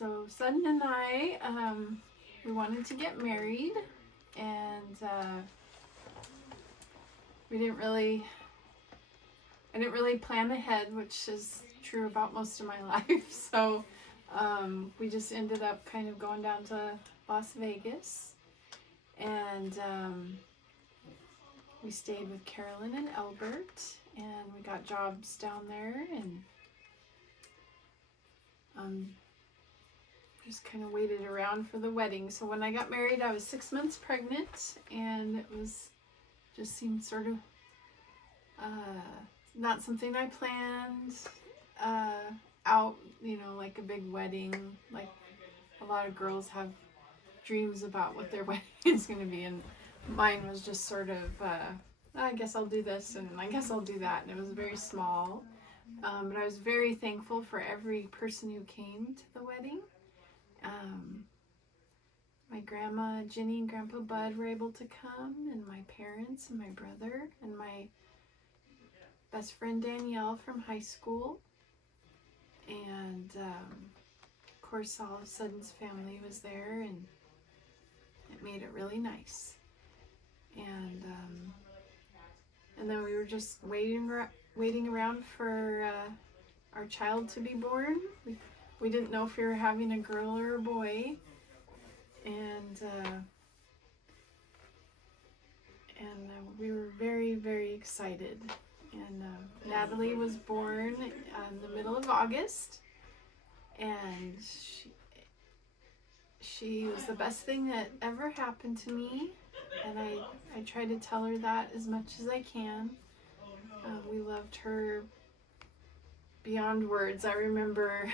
So Sutton and I, we wanted to get married, and we didn't really, I didn't really plan ahead, which is true about most of my life. So we just ended up kind of going down to Las Vegas, and we stayed with Carolyn and Albert, and we got jobs down there, and just kind of waited around for the wedding. So when I got married, I was 6 months pregnant, and it was just seemed sort of not something I planned out, like a big wedding. Like a lot of girls have dreams about what their wedding is going to be, and mine was just sort of, I guess I'll do this, and I guess I'll do that, and it was very small. But I was very thankful for every person who came to the wedding. My grandma Jenny and Grandpa Bud were able to come, and my parents and my brother and my best friend Danielle from high school, and of course all of Sutton's family was there, and it made it really nice. And then we were just waiting around for our child to be born. We didn't know if we were having a girl or a boy, and we were very, very excited. And Natalie was born in the middle of August, and she was the best thing that ever happened to me, and I try to tell her that as much as I can. We loved her beyond words. I remember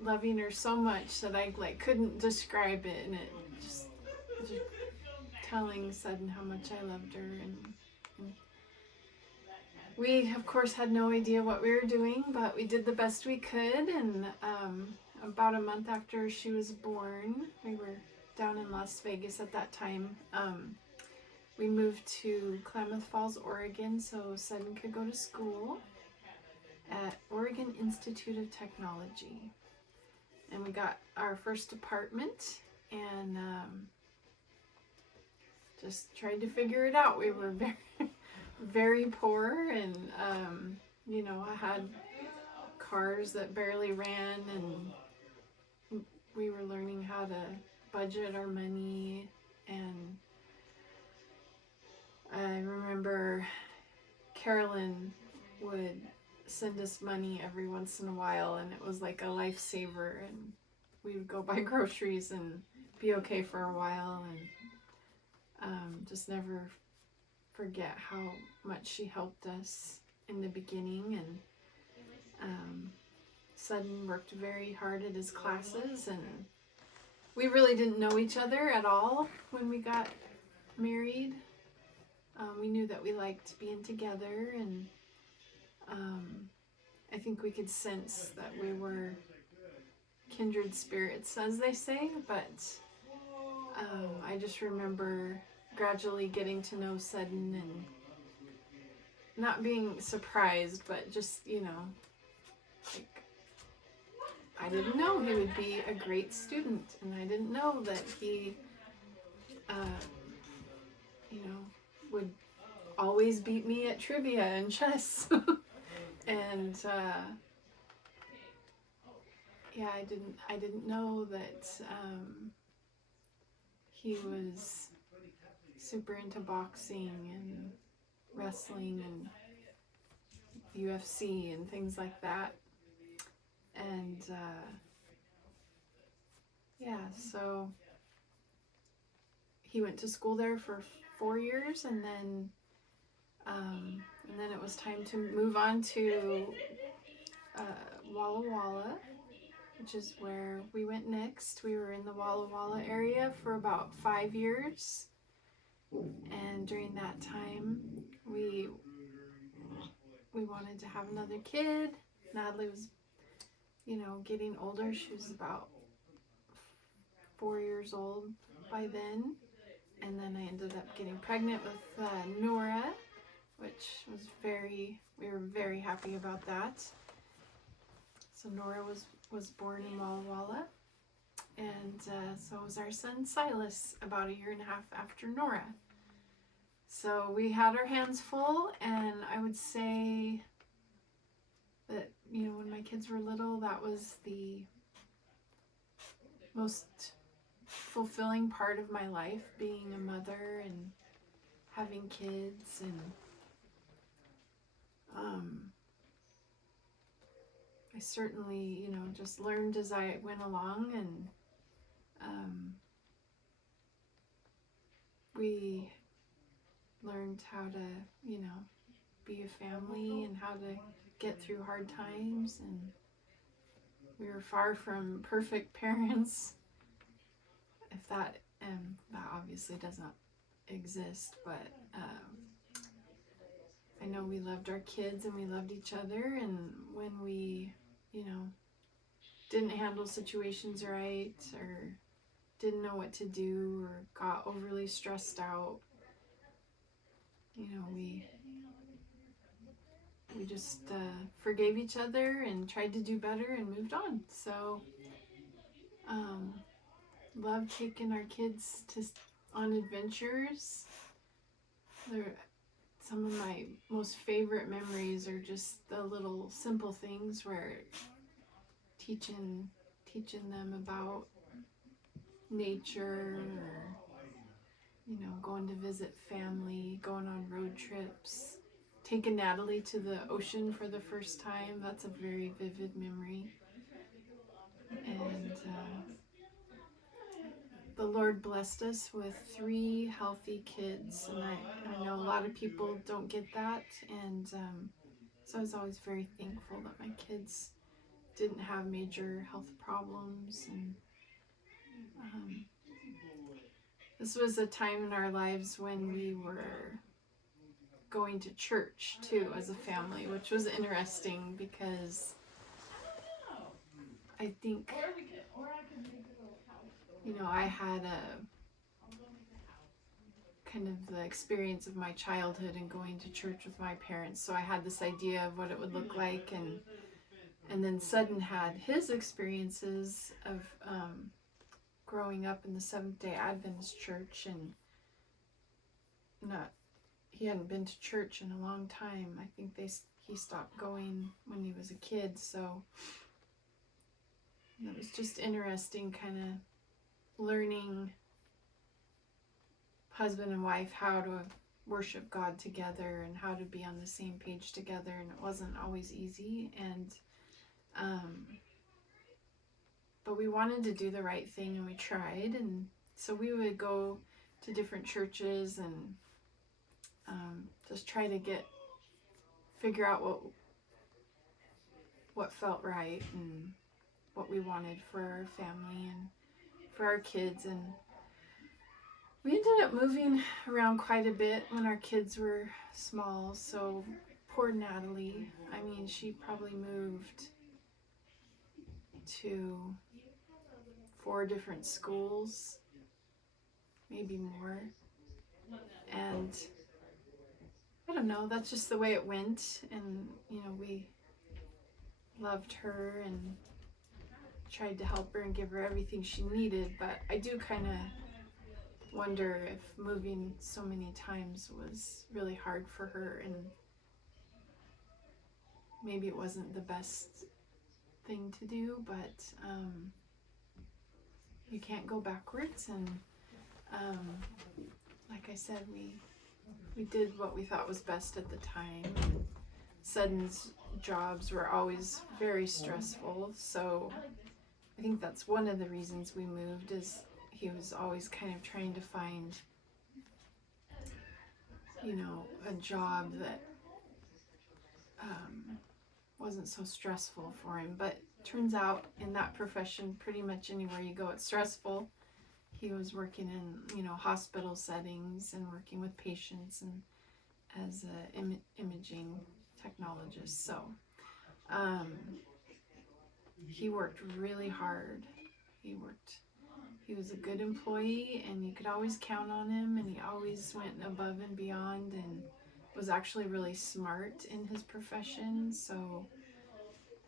loving her so much that I couldn't describe it, and it just telling Sutton how much I loved her, and we of course had no idea what we were doing, but we did the best we could. And about a month after she was born, we were down in Las Vegas at that time. We moved to Klamath Falls, Oregon, so Sutton could go to school at Oregon Institute of Technology. And we got our first apartment, and just tried to figure it out. We were very, very poor, and I had cars that barely ran, and we were learning how to budget our money. And I remember Carolyn would send us money every once in a while, and it was like a lifesaver, and we would go buy groceries and be okay for a while, and just never forget how much she helped us in the beginning. And Sutton worked very hard at his classes, and we really didn't know each other at all when we got married. We knew that we liked being together, and I think we could sense that we were kindred spirits, as they say. But I just remember gradually getting to know Sutton, and not being surprised, but just, I didn't know he would be a great student, and I didn't know that he, would always beat me at trivia and chess. And I didn't know that he was super into boxing and wrestling and UFC and things like that. And so he went to school there for 4 years, and then it was time to move on to Walla Walla, which is where we went next. We were in the Walla Walla area for about 5 years, and during that time we wanted to have another kid. Natalie was getting older. She was about 4 years old by then, and then I ended up getting pregnant with Nora, which was we were very happy about that. So Nora was born in Walla Walla, and so was our son Silas about a year and a half after Nora. So we had our hands full, and I would say that, you know, when my kids were little, that was the most fulfilling part of my life, being a mother and having kids. And I certainly, you know, just learned as I went along, and we learned how to, you know, be a family and how to get through hard times. And we were far from perfect parents, if that, and that obviously does not exist, but I know we loved our kids and we loved each other. And when we, you know, didn't handle situations right, or didn't know what to do, or got overly stressed out, you know, we just forgave each other and tried to do better and moved on. So love taking our kids on adventures. Some of my most favorite memories are just the little simple things where teaching them about nature, or, you know, going to visit family, going on road trips, taking Natalie to the ocean for the first time. That's a very vivid memory. And the Lord blessed us with 3 healthy kids, and I know a lot of people don't get that, and so I was always very thankful that my kids didn't have major health problems. And this was a time in our lives when we were going to church too as a family, which was interesting because I think, you know, I had a kind of the experience of my childhood and going to church with my parents, so I had this idea of what it would look like. And then Sudden had his experiences of growing up in the Seventh-day Adventist church, and he hadn't been to church in a long time. I think he stopped going when he was a kid. So it was just interesting, kind of learning, husband and wife, how to worship God together and how to be on the same page together. And it wasn't always easy. And but we wanted to do the right thing, and we tried. And so we would go to different churches and just try to figure out what felt right and what we wanted for our family and for our kids. And we ended up moving around quite a bit when our kids were small. So poor Natalie, I mean, she probably moved to 4 different schools, maybe more. And I don't know, that's just the way it went. And, you know, we loved her and tried to help her and give her everything she needed. But I do kind of wonder if moving so many times was really hard for her, and maybe it wasn't the best thing to do. But you can't go backwards. And like I said, we did what we thought was best at the time. Sudden's jobs were always very stressful, so I think that's one of the reasons we moved, is he was always kind of trying to find, you know, a job that wasn't so stressful for him. But turns out in that profession, pretty much anywhere you go, it's stressful. He was working in, you know, hospital settings and working with patients and as an imaging technologist. So he worked really hard. He was a good employee, and you could always count on him, and he always went above and beyond, and was actually really smart in his profession. So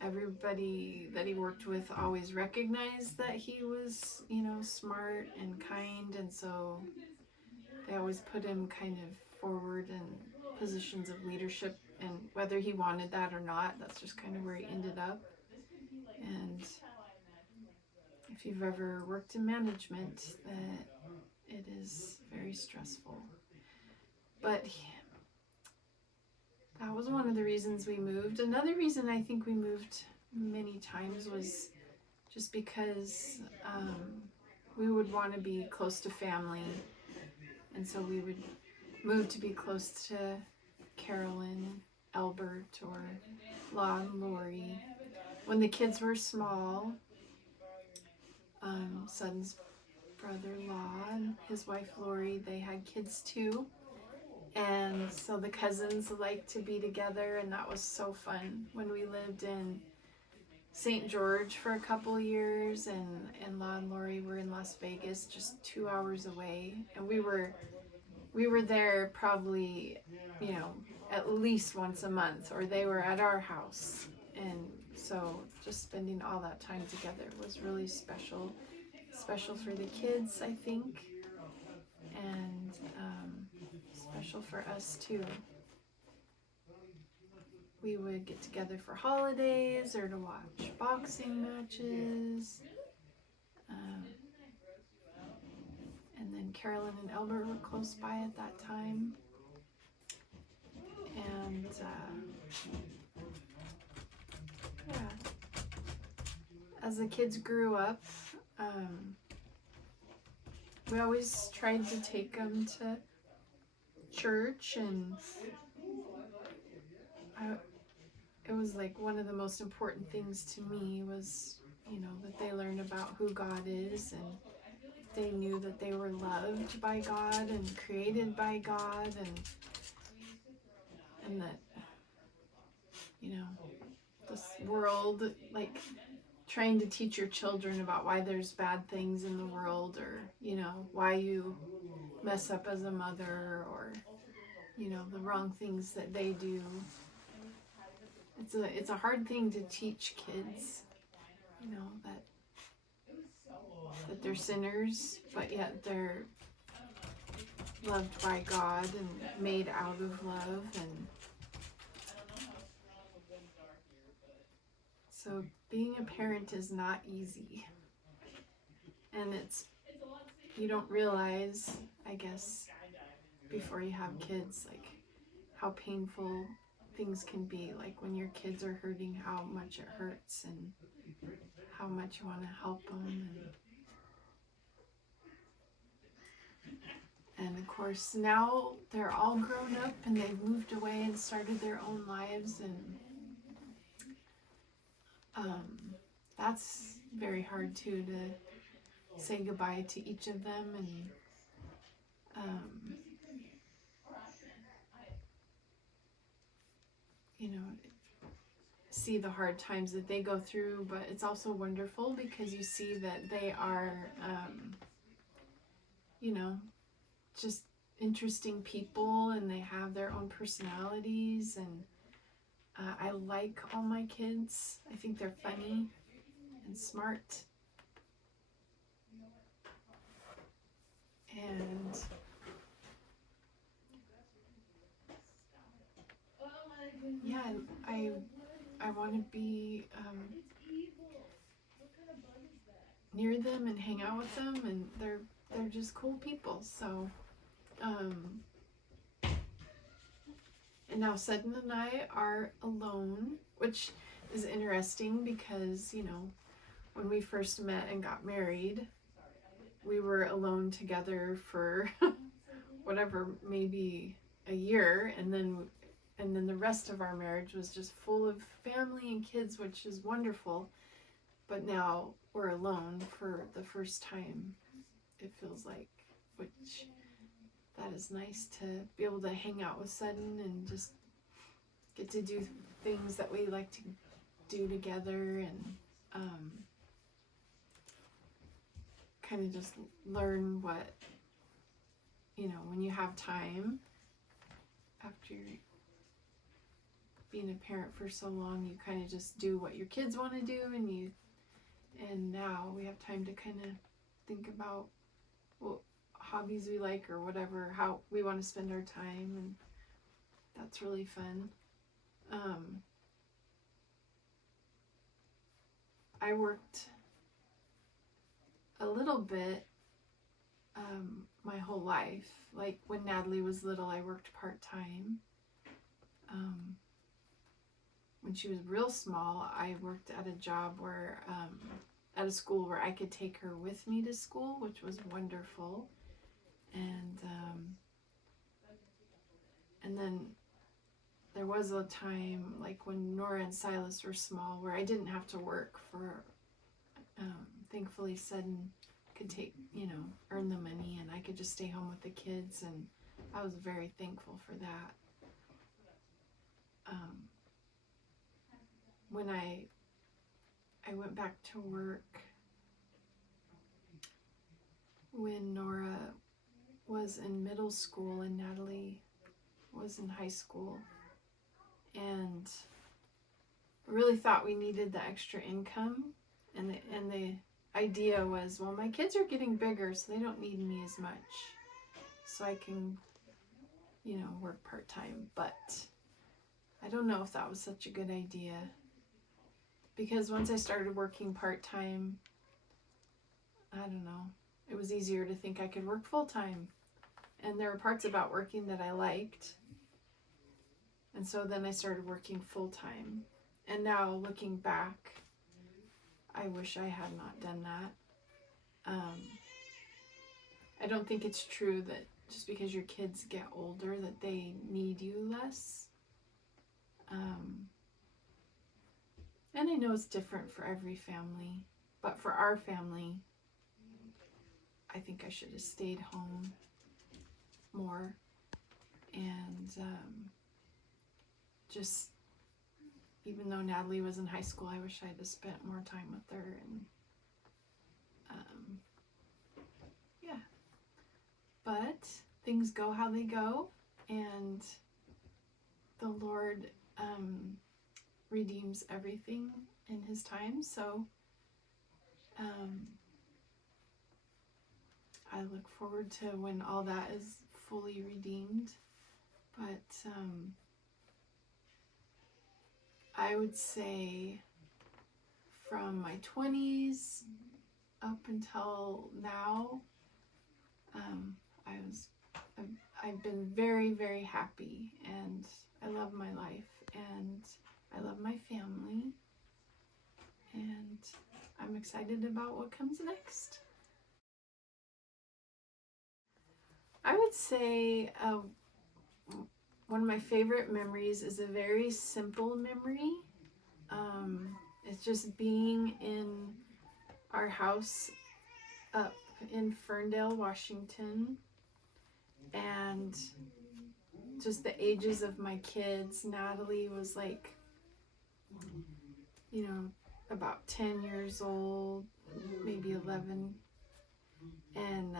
everybody that he worked with always recognized that he was, you know, smart and kind, and so they always put him kind of forward in positions of leadership, and whether he wanted that or not, that's just kind of where he ended up. And if you've ever worked in management, that it is very stressful. But that was one of the reasons we moved. Another reason I think we moved many times was just because we would want to be close to family, and so we would move to be close to Carolyn, Albert, or Law and Lori. When the kids were small, Sutton's brother Law and his wife Lori, they had kids too. And so the cousins liked to be together, and that was so fun. When we lived in St. George for a couple years, and Law and Lori were in Las Vegas, just 2 hours away, and we were there probably, you know, at least once a month, or they were at our house. And so just spending all that time together was really special for the kids, I think, and special for us too. We would get together for holidays or to watch boxing matches. And then Carolyn and Albert were close by at that time. And yeah, as the kids grew up, we always tried to take them to church, and it was like one of the most important things to me was, you know, that they learned about who God is, and they knew that they were loved by God and created by God, and that, you know, this world, like trying to teach your children about why there's bad things in the world, or, you know, why you mess up as a mother, or, you know, the wrong things that they do. It's a hard thing to teach kids, you know, that they're sinners, but yet they're loved by God and made out of love. And so being a parent is not easy, and you don't realize, I guess, before you have kids, like how painful things can be, like when your kids are hurting, how much it hurts and how much you want to help them. And of course now they're all grown up and they've moved away and started their own lives, and that's very hard too, to say goodbye to each of them, and you know, see the hard times that they go through. But it's also wonderful because you see that they are you know, just interesting people, and they have their own personalities, and I like all my kids. I think they're funny and smart, and yeah, I want to be near them and hang out with them, and they're just cool people. So and now Sutton and I are alone, which is interesting because, you know, when we first met and got married, we were alone together for whatever, maybe a year, and then the rest of our marriage was just full of family and kids, which is wonderful. But now we're alone for the first time, it feels like, which that is nice to be able to hang out with Sutton and just get to do things that we like to do together, and kind of just learn what, you know, when you have time after being a parent for so long, you kind of just do what your kids want to do, and now we have time to kind of think about what hobbies we like or whatever, how we want to spend our time, and that's really fun. I worked a little bit my whole life. Like when Natalie was little, I worked part-time. When she was real small, I worked at a job where, at a school where I could take her with me to school, which was wonderful. And then there was a time, like when Nora and Silas were small, where I didn't have to work for, thankfully Sudden could earn the money, and I could just stay home with the kids, and I was very thankful for that. When I went back to work when Nora was in middle school and Natalie was in high school, and I really thought we needed the extra income, and the idea was, well, my kids are getting bigger, so they don't need me as much, so I can work part-time. But I don't know if that was such a good idea, because once I started working part-time, I don't know, it was easier to think I could work full-time, and there were parts about working that I liked, and so then I started working full-time. And now looking back, I wish I had not done that. I don't think it's true that just because your kids get older that they need you less. And I know it's different for every family, but for our family, I think I should have stayed home more, and just, even though Natalie was in high school, I wish I had spent more time with her, and yeah. But things go how they go, and the Lord redeems everything in His time. So I look forward to when all that is fully redeemed. But I would say from my 20s up until now, I've been very, very happy, and I love my life, and I love my family, and I'm excited about what comes next. I would say one of my favorite memories is a very simple memory. It's just being in our house up in Ferndale, Washington, and just the ages of my kids. Natalie was like, about 10 years old, maybe 11, and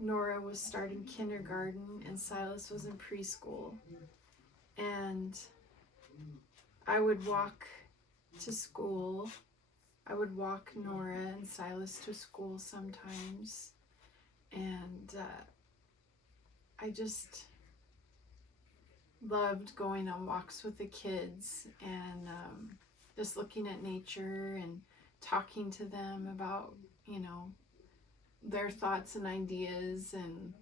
Nora was starting kindergarten, and Silas was in preschool. And I would walk to school. I would walk Nora and Silas to school sometimes, and I just loved going on walks with the kids, and just looking at nature and talking to them about, their thoughts and ideas. And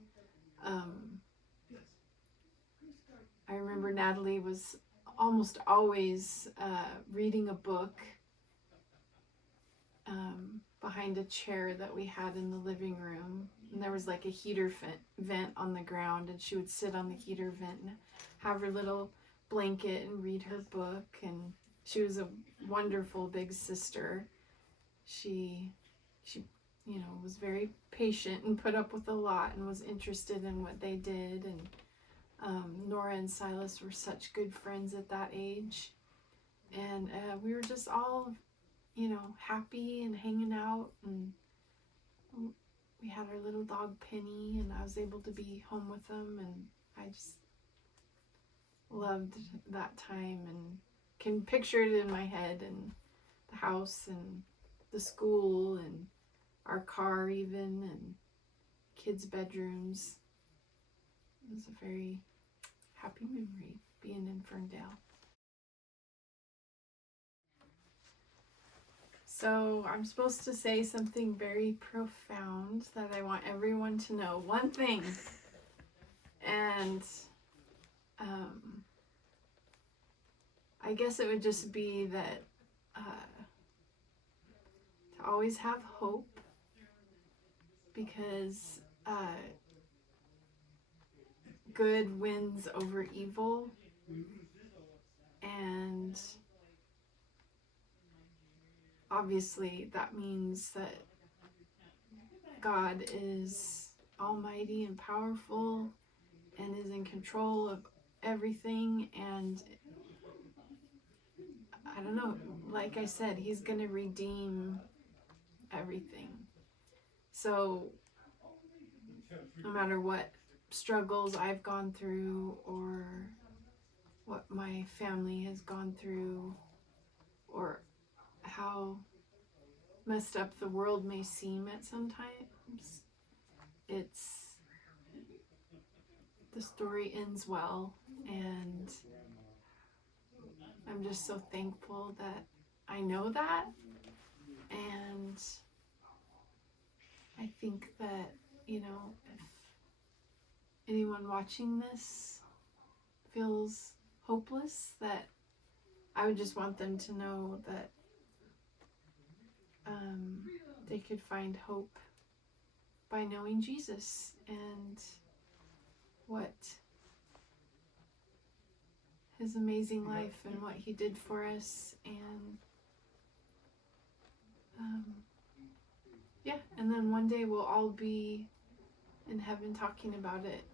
I remember Natalie was almost always reading a book behind a chair that we had in the living room, and there was like a heater vent on the ground, and she would sit on the heater vent and have her little blanket and read her book. And she was a wonderful big sister. She was very patient and put up with a lot and was interested in what they did. And Nora and Silas were such good friends at that age, and we were just all happy and hanging out, and we had our little dog Penny, and I was able to be home with them, and loved that time and can picture it in my head, and the house and the school and our car even, and kids' bedrooms. It was a very happy memory being in Ferndale. So I'm supposed to say something very profound that I want everyone to know. One thing. And I guess it would just be that to always have hope, because good wins over evil, and obviously that means that God is almighty and powerful and is in control of everything, and I don't know, like I said, he's gonna redeem everything. So no matter what struggles I've gone through, or what my family has gone through, or how messed up the world may seem at some times, it's the story ends well, and I'm just so thankful that I know that. And I think that, if anyone watching this feels hopeless, that I would just want them to know that they could find hope by knowing Jesus and what his amazing life and what he did for us. And and then one day we'll all be in heaven talking about it,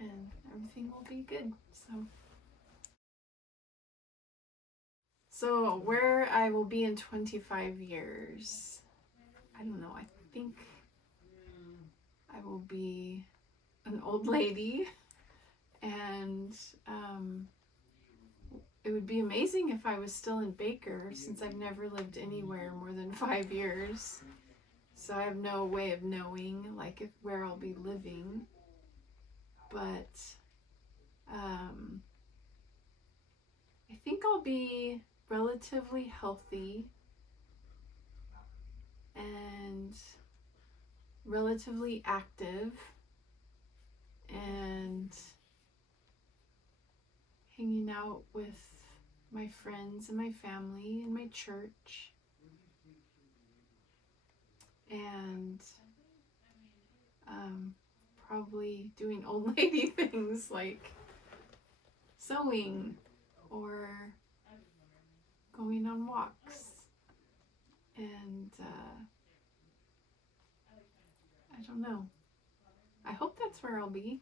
and everything will be good. So where I will be in 25 years, I don't know. I think I will be an old lady, and it would be amazing if I was still in Baker, since I've never lived anywhere more than 5 years. So I have no way of knowing where I'll be living. But I think I'll be relatively healthy and relatively active and hanging out with my friends and my family and my church, and probably doing old lady things like sewing or going on walks. And I don't know. I hope that's where I'll be.